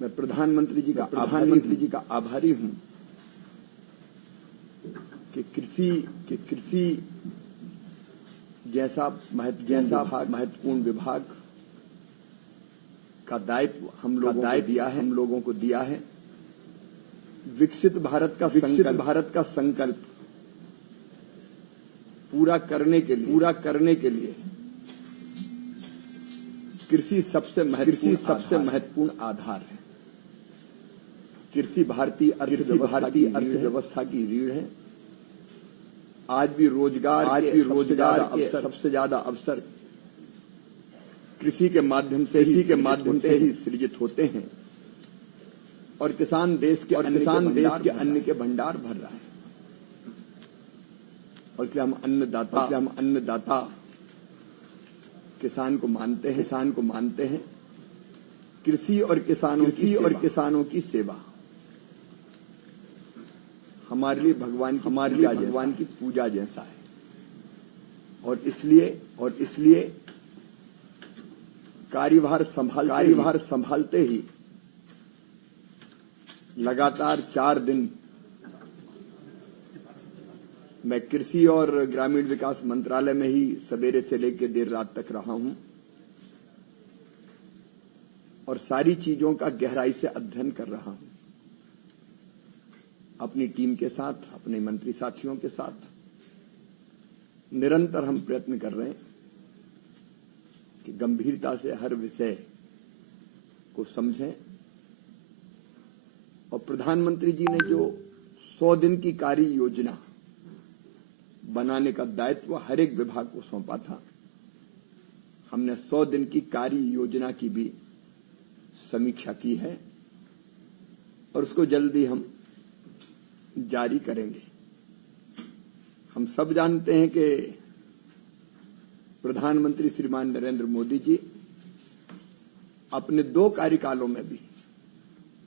मैं प्रधानमंत्री जी का आभारी हूं कि कृषि जैसा महत्वपूर्ण विभाग का दायित्व हम लोगों को दिया है। विकसित भारत का संकल्प पूरा करने के लिए कृषि सबसे महत्वपूर्ण आधार है। कृषि भारतीय अर्थव्यवस्था की रीढ़ है। आज भी रोजगार के सबसे ज्यादा अवसर कृषि के माध्यम से ही सृजित होते हैं और किसान देश के अन्न के भंडार भर रहा है। और क्या हम अन्नदाता किसान को मानते हैं। कृषि और किसानों की सेवा हमारे लिए भगवान की पूजा जैसा है। और इसलिए कार्यभार संभालते ही लगातार 4 दिन मैं कृषि और ग्रामीण विकास मंत्रालय में ही सवेरे से लेकर देर रात तक रहा हूं और सारी चीजों का गहराई से अध्ययन कर रहा हूं। अपनी टीम के साथ, अपने मंत्री साथियों के साथ निरंतर हम प्रयत्न कर रहे हैं कि गंभीरता से हर विषय को समझें। और प्रधानमंत्री जी ने जो 100 दिन की कार्य योजना बनाने का दायित्व हर एक विभाग को सौंपा था, हमने 100 दिन की कार्य योजना की भी समीक्षा की है और उसको जल्दी हम जारी करेंगे। हम सब जानते हैं कि प्रधानमंत्री श्रीमान नरेंद्र मोदी जी अपने 2 कार्यकालों में भी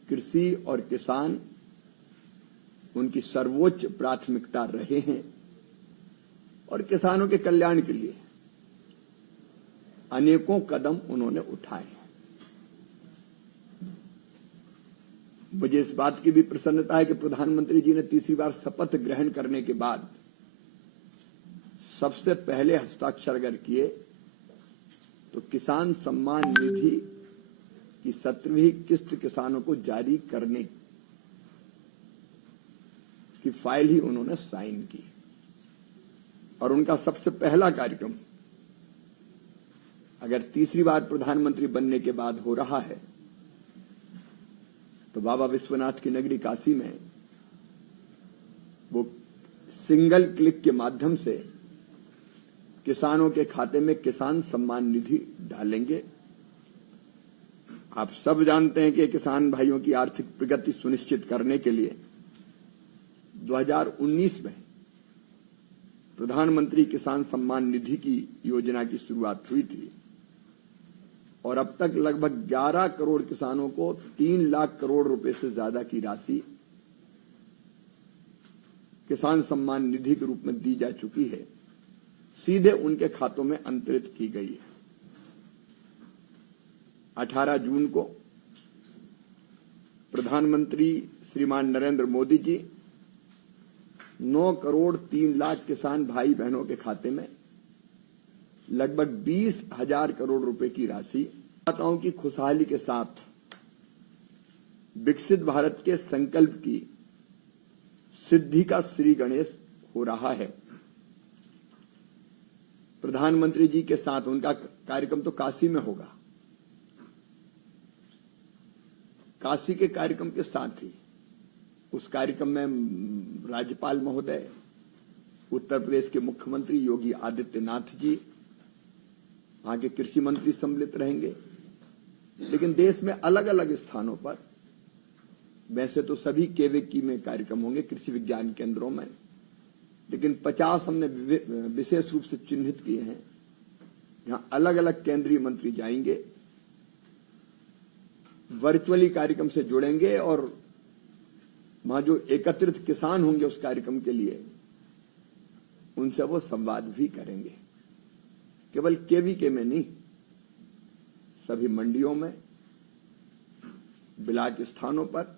कृषि और किसान उनकी सर्वोच्च प्राथमिकता रहे हैं और किसानों के कल्याण के लिए अनेकों कदम उन्होंने उठाए हैं। मुझे इस बात की भी प्रसन्नता है कि प्रधानमंत्री जी ने तीसरी बार शपथ ग्रहण करने के बाद सबसे पहले हस्ताक्षर अगर किए तो किसान सम्मान निधि की 17वीं किस्त किसानों को जारी करने की फाइल ही उन्होंने साइन की। और उनका सबसे पहला कार्यक्रम अगर तीसरी बार प्रधानमंत्री बनने के बाद हो रहा है तो बाबा विश्वनाथ की नगरी काशी में वो सिंगल क्लिक के माध्यम से किसानों के खाते में किसान सम्मान निधि डालेंगे। आप सब जानते हैं कि किसान भाइयों की आर्थिक प्रगति सुनिश्चित करने के लिए 2019 में प्रधानमंत्री किसान सम्मान निधि की योजना की शुरुआत हुई थी और अब तक लगभग 11 करोड़ किसानों को 3 लाख करोड़ रुपए से ज्यादा की राशि किसान सम्मान निधि के रूप में दी जा चुकी है, सीधे उनके खातों में अंतरित की गई है। 18 जून को प्रधानमंत्री श्रीमान नरेंद्र मोदी जी 9 करोड़ 3 लाख किसान भाई बहनों के खाते में लगभग 20,000 करोड़ रुपए की राशि मतदाताओं की खुशहाली के साथ विकसित भारत के संकल्प की सिद्धि का श्री गणेश हो रहा है। प्रधानमंत्री जी के साथ उनका कार्यक्रम तो काशी में होगा। काशी के कार्यक्रम के साथ ही उस कार्यक्रम में राज्यपाल महोदय, उत्तर प्रदेश के मुख्यमंत्री योगी आदित्यनाथ जी, वहां के कृषि मंत्री सम्मिलित रहेंगे। लेकिन देश में अलग अलग स्थानों पर, वैसे तो सभी केवीकी में कार्यक्रम होंगे, कृषि विज्ञान केंद्रों में, लेकिन 50 हमने विशेष रूप से चिन्हित किए हैं जहां अलग अलग केंद्रीय मंत्री जाएंगे, वर्चुअली कार्यक्रम से जुड़ेंगे और वहां जो एकत्रित किसान होंगे उस कार्यक्रम के लिए उनसे वो संवाद भी करेंगे। केवल केवीके में नहीं, सभी मंडियों में, ब्लॉक स्थानों पर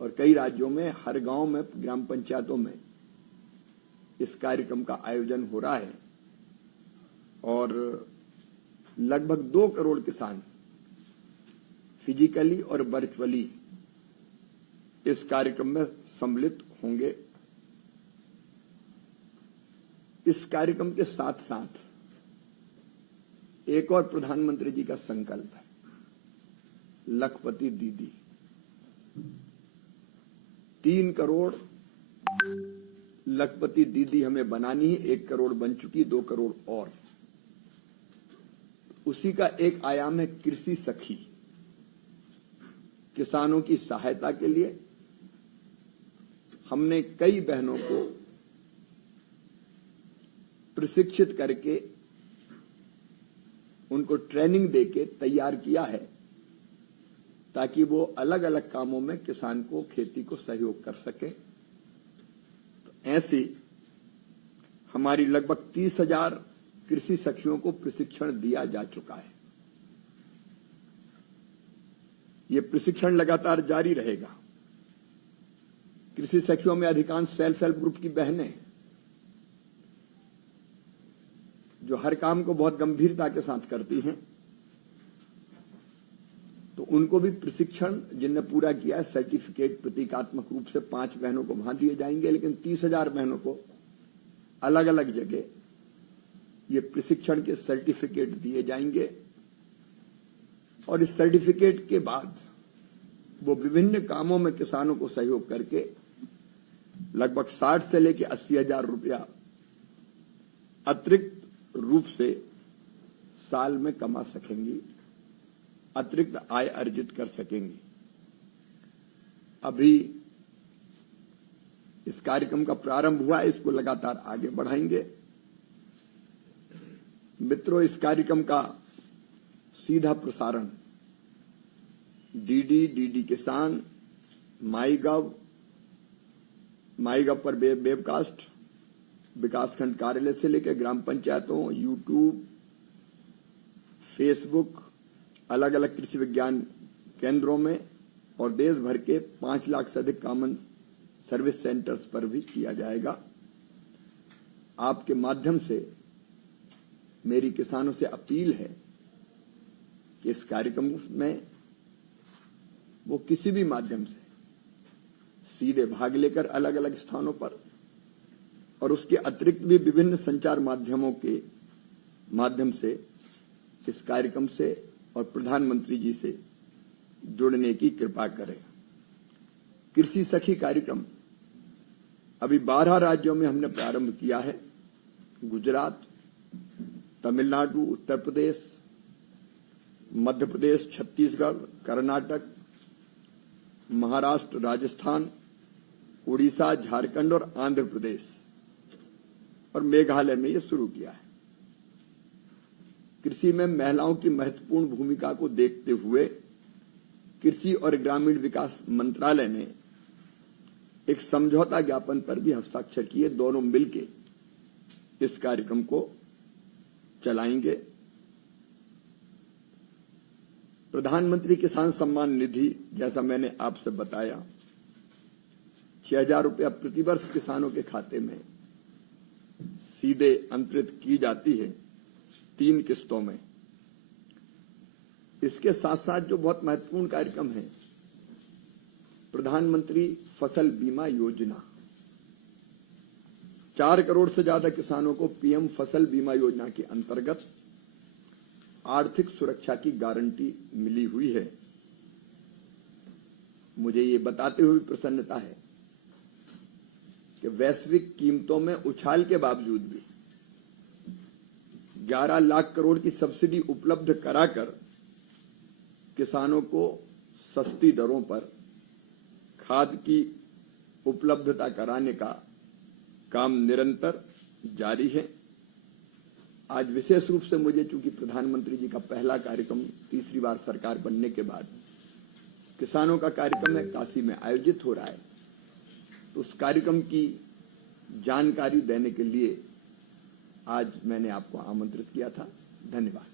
और कई राज्यों में हर गांव में ग्राम पंचायतों में इस कार्यक्रम का आयोजन हो रहा है और लगभग 2 करोड़ किसान फिजिकली और वर्चुअली इस कार्यक्रम में सम्मिलित होंगे। इस कार्यक्रम के साथ साथ एक और प्रधानमंत्री जी का संकल्प है, लखपति दीदी। 3 करोड़ लखपति दीदी हमें बनानी है। 1 करोड़ बन चुकी, 2 करोड़ और। उसी का एक आयाम है कृषि सखी। किसानों की सहायता के लिए हमने कई बहनों को प्रशिक्षित करके उनको ट्रेनिंग देके तैयार किया है ताकि वो अलग अलग कामों में किसान को, खेती को सहयोग कर सके। तो ऐसी हमारी लगभग 30,000 कृषि सखियों को प्रशिक्षण दिया जा चुका है। ये प्रशिक्षण लगातार जारी रहेगा। कृषि सखियों में अधिकांश सेल्फ हेल्प ग्रुप की बहनें हैं जो हर काम को बहुत गंभीरता के साथ करती हैं। तो उनको भी प्रशिक्षण जिनने पूरा किया है, सर्टिफिकेट प्रतीकात्मक रूप से 5 बहनों को वहां दिए जाएंगे, लेकिन 30,000 बहनों को अलग अलग जगह ये प्रशिक्षण के सर्टिफिकेट दिए जाएंगे और इस सर्टिफिकेट के बाद वो विभिन्न कामों में किसानों को सहयोग करके लगभग 60 से लेकर 80,000 रुपया अतिरिक्त रूप से साल में कमा सकेंगी, अतिरिक्त आय अर्जित कर सकेंगी। अभी इस कार्यक्रम का प्रारंभ हुआ है, इसको लगातार आगे बढ़ाएंगे। मित्रों, इस कार्यक्रम का सीधा प्रसारण डीडी किसान, माईगव पर वेबकास्ट, विकासखंड कार्यालय से लेकर ग्राम पंचायतों, यूट्यूब, फेसबुक, अलग अलग कृषि विज्ञान केंद्रों में और देश भर के 5 लाख से अधिक कॉमन सर्विस सेंटर्स पर भी किया जाएगा। आपके माध्यम से मेरी किसानों से अपील है कि इस कार्यक्रम में वो किसी भी माध्यम से सीधे भाग लेकर अलग अलग स्थानों पर और उसके अतिरिक्त भी विभिन्न संचार माध्यमों के माध्यम से इस कार्यक्रम से और प्रधानमंत्री जी से जुड़ने की कृपा करें। कृषि सखी कार्यक्रम अभी 12 राज्यों में हमने प्रारंभ किया है। गुजरात, तमिलनाडु, उत्तर प्रदेश, मध्य प्रदेश, छत्तीसगढ़, कर्नाटक, महाराष्ट्र, राजस्थान, उड़ीसा, झारखंड और आंध्र प्रदेश और मेघालय में ये शुरू किया है। कृषि में महिलाओं की महत्वपूर्ण भूमिका को देखते हुए कृषि और ग्रामीण विकास मंत्रालय ने एक समझौता ज्ञापन पर भी हस्ताक्षर किए। दोनों मिलकर इस कार्यक्रम को चलाएंगे। प्रधानमंत्री किसान सम्मान निधि, जैसा मैंने आपसे बताया, 6,000 रुपया प्रतिवर्ष किसानों के खाते में सीधे अंतरित की जाती है 3 किस्तों में। इसके साथ साथ जो बहुत महत्वपूर्ण कार्यक्रम है, प्रधानमंत्री फसल बीमा योजना, 4 करोड़ से ज्यादा किसानों को पीएम फसल बीमा योजना के अंतर्गत आर्थिक सुरक्षा की गारंटी मिली हुई है। मुझे ये बताते हुए प्रसन्नता है कि वैश्विक कीमतों में उछाल के बावजूद भी 11 लाख करोड़ की सब्सिडी उपलब्ध कराकर किसानों को सस्ती दरों पर खाद की उपलब्धता कराने का काम निरंतर जारी है। आज विशेष रूप से मुझे, चूंकि प्रधानमंत्री जी का पहला कार्यक्रम तीसरी बार सरकार बनने के बाद किसानों का कार्यक्रम है, काशी में आयोजित हो रहा है, तो उस कार्यक्रम की जानकारी देने के लिए आज मैंने आपको आमंत्रित किया था। धन्यवाद।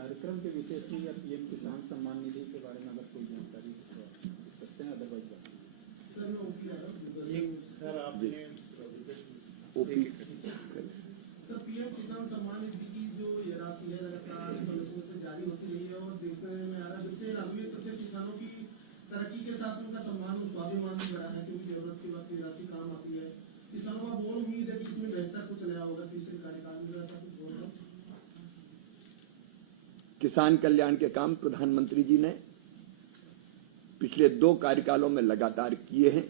कार्यक्रम के विषय से या पीएम किसान सम्मान निधि के बारे में अगर कोई जानकारी हो तो पूछ सकते हैं, अदरवाइज सर आपने ओपी सर पीएम किसान सम्मान निधि की जो ये राशि है लगातार समय से जारी होती रही है और देखने में आ रहा है जिससे अमीर तबके किसानों की तरक्की के साथ उनका सम्मान और स्वाभिमान भी बढ़ा है, क्योंकि जरूरत की वक्त राशि काम आती है। किसानों का बहुत उम्मीद है कि इसमें बेहतर कुछ नया होगा, तीसरे कार्यकाल में ऐसा कुछ होगा। किसान कल्याण के काम प्रधानमंत्री जी ने पिछले 2 कार्यकालों में लगातार किए हैं।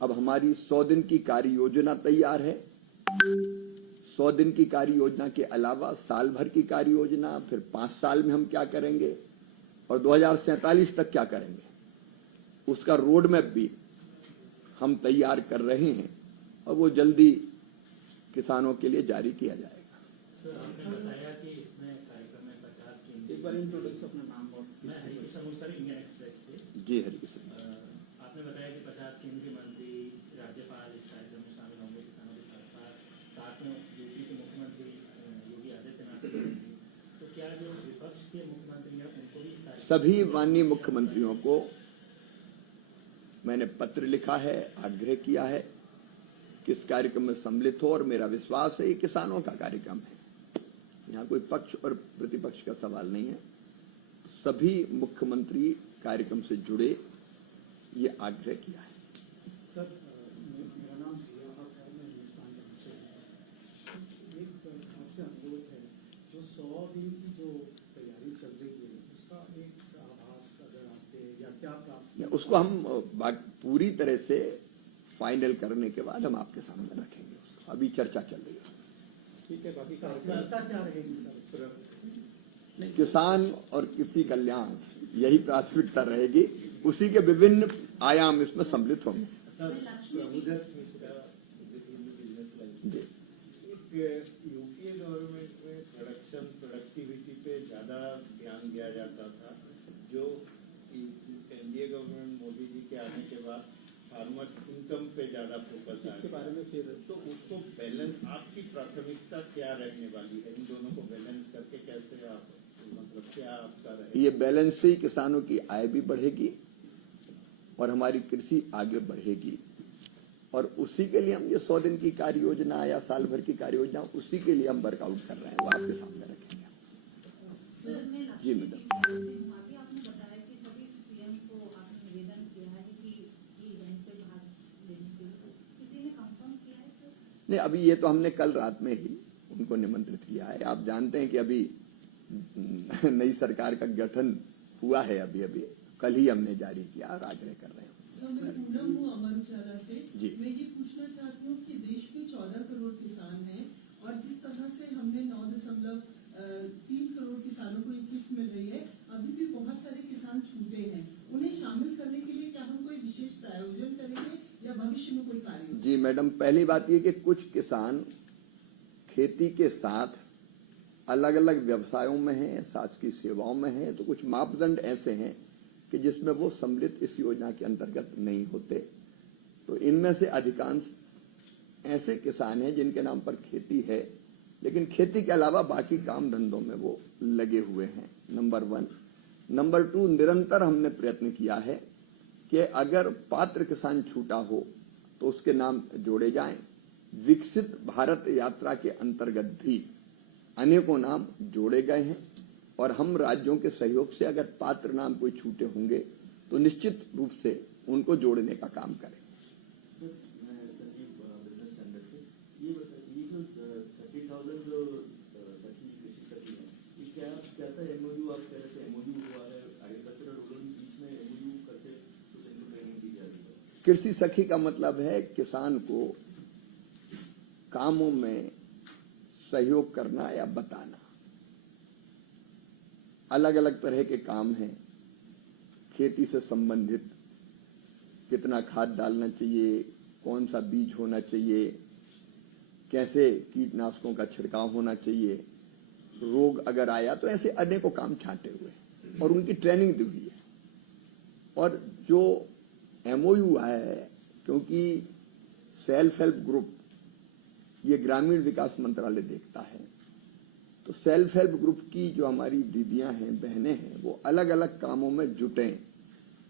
अब हमारी 100 दिन की कार्य योजना तैयार है। 100 दिन की कार्य योजना के अलावा साल भर की कार्य योजना, फिर 5 साल में हम क्या करेंगे और 2047 तक क्या करेंगे, उसका रोड मैप भी हम तैयार कर रहे हैं और वो जल्दी किसानों के लिए जारी किया जाएगा। सर आपने बताया कि इसमें कार्यक्रम में 50 केंद्रीय एक बार इंट्रोडक्शन अपना नाम और मैं हरिकिशन हूं सर, इंडियन एक्सप्रेस से। जी हरिकिशन, आपने बताया कि 50 केंद्रीय मंत्री राज्यपाल इस कार्यक्रम में शामिल होंगे किसानों के साथ में यूपी के मुख्यमंत्री योगी आदित्यनाथ भी होंगे। तो क्या जो विपक्ष के मुख्यमंत्री हैं उनको भी इस कार्यक्रम सभी माननीय मुख्यमंत्रियों को मैंने पत्र लिखा है, आग्रह किया है कि इस कार्यक्रम में सम्मिलित हो और मेरा विश्वास है ये किसानों का कार्यक्रम है, यहाँ कोई पक्ष और प्रतिपक्ष का सवाल नहीं है। सभी मुख्यमंत्री कार्यक्रम से जुड़े, ये आग्रह किया है। सर मेरा नाम सियाहत है, मैं हिंदुस्तान का विषय है। एक आपसे अनुरोध है, जो 100 दिन की जो तैयारी चल रही है उसका एक आभास अगर आपके या क्या प्राप्त, उसको हम पूरी तरह से फाइनल करने के बाद हम आपके सामने रखेंगे। उसको अभी चर्चा चल रही है। ठीक है, बाकी प्राथमिकता क्या रहेगी सर? किसान और कृषि कल्याण यही प्राथमिकता रहेगी, उसी के विभिन्न आयाम इसमें सम्मिलित होंगे। जी यूपीए गवर्नमेंट में प्रोडक्टिविटी पे ज्यादा ध्यान दिया जाता था, जो एनडीए गवर्नमेंट मोदी जी के आने के बाद फार्मर्स इनकम पे ज्यादा फोकस इसके बारे में फिर तो उसको बैलेंस, आपकी प्राथमिकता क्या रहने वाली है? इन दोनों को बैलेंस करके कैसे आप, मतलब क्या आपका रहेगा? ये बैलेंस से ही किसानों की आय भी बढ़ेगी और हमारी कृषि आगे बढ़ेगी, और उसी के लिए हम ये 100 दिन की कार्य योजना या साल भर की कार्य योजना, उसी के लिए हम वर्कआउट कर रहे हैं, वो आपके सामने रखेंगे। जी मैडम, आपने बताया कि सभी सीएम को आपने निवेदन किया है कि इवेंट पे भाग लेने के लिए, किसी ने कंफर्म किया है सर? नहीं, अभी ये तो हमने कल रात में ही उनको निमंत्रित किया है। आप जानते हैं कि अभी नई सरकार का गठन हुआ है, अभी कल ही हमने जारी किया और आग्रह कर रहे हैं। मैं पूनम हूँ अमर उजाला से। जी। मैं ये पूछना चाहती हूँ कि देश में 14 करोड़ किसान हैं और जिस तरह से हमने 9.3 करोड़ किसानों को ये किस्त मिल रही है, अभी भी बहुत सारे किसान छूटे हैं। उन्हें शामिल करने के लिए क्या हम कोई विशेष प्रायोजन करेंगे या भविष्य में कोई कार्य? जी मैडम, पहली बात ये कि कुछ किसान खेती के साथ अलग अलग व्यवसायों में हैं, शासकीय सेवाओं में हैं, तो कुछ मापदंड ऐसे हैं कि जिसमें वो सम्मिलित इस योजना के अंतर्गत नहीं होते। तो इनमें से अधिकांश ऐसे किसान हैं जिनके नाम पर खेती है, लेकिन खेती के अलावा बाकी काम धंधों में वो लगे हुए हैं, नंबर 1। नंबर 2, निरंतर हमने प्रयत्न किया है कि अगर पात्र किसान छूटा हो तो उसके नाम जोड़े जाएं। विकसित भारत यात्रा के अंतर्गत भी अनेकों नाम जोड़े गए हैं और हम राज्यों के सहयोग से अगर पात्र नाम कोई छूटे होंगे तो निश्चित रूप से उनको जोड़ने का काम करेंगे। ये जो 30,000 जो सखी कृषि सखी है, क्या कैसा एमओयू आप कह रहे थे? एमओयू हुआ है एग्रीकल्चरल रूरल बीच में एमओयू करके कुछ इनको ट्रेनिंग दी जा रही है। कृषि सखी का मतलब है किसान को कामों में सहयोग करना या बताना। अलग अलग तरह के काम हैं, खेती से संबंधित, कितना खाद डालना चाहिए, कौन सा बीज होना चाहिए, कैसे कीटनाशकों का छिड़काव होना चाहिए, रोग अगर आया तो ऐसे अनेकों काम छांटे हुए हैं और उनकी ट्रेनिंग दी हुई है। और जो एमओयू है, क्योंकि सेल्फ हेल्प ग्रुप ये ग्रामीण विकास मंत्रालय देखता है, तो तो सेल्फ हेल्प ग्रुप की जो हमारी दीदियां हैं, बहनें हैं, वो अलग अलग कामों में जुटे।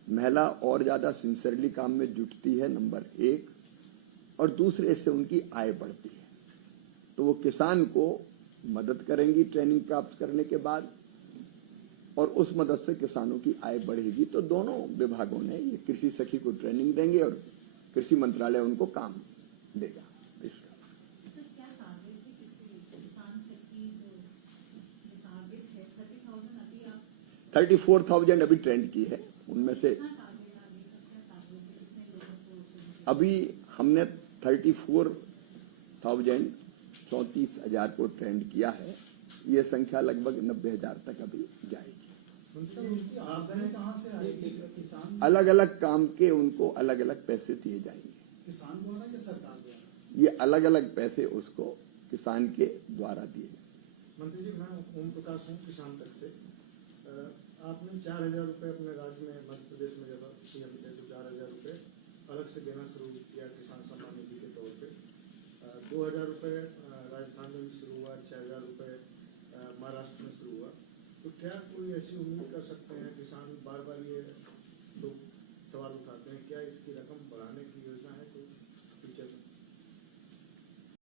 महिला और ज्यादा सिंसियरली काम में जुटती है, नंबर 1, और दूसरे से उनकी आय बढ़ती है। तो वो किसान को मदद करेंगी ट्रेनिंग प्राप्त करने के बाद, और उस मदद से किसानों की आय बढ़ेगी। तो दोनों विभागों ने ये कृषि सखी को ट्रेनिंग देंगे और कृषि मंत्रालय उनको काम देगा इसका। सर, क्या टारगेट है किसान सखी जो टारगेट है 30,000 अभी आप 34,000 अभी ट्रेंड की है, उनमें से कितना टारगेट आगे का क्या टारगेट है, कितने लोगों को अभी हमने 34,000 को ट्रेंड किया है। ये संख्या लगभग 90,000 तक अभी जाएगी। सर, उनकी आमदनी कहाँ से आएगी? किसान अलग अलग काम के उनको अलग अलग पैसे दिए जाएंगे। किसान द्वारा या सरकार द्वारा? ये अलग अलग पैसे उसको किसान के द्वारा दिए जाएंगे। मंत्री जी, मैं ओम प्रकाश हूँ किसान तक से। आपने 4,000 रुपये अपने राज्य में, मध्य प्रदेश में जब सीएम थे तो 4,000 रुपये अलग से देना शुरू किया किसान सम्मान निधि के तौर पे। 2,000 रुपये राजस्थान में भी शुरू हुआ, 6,000 रुपये महाराष्ट्र में शुरू हुआ। तो क्या कोई ऐसी उम्मीद कर सकते हैं, किसान बार बार ये लोग सवाल उठाते हैं, क्या इसकी रकम बढ़ाने की योजना है कोई?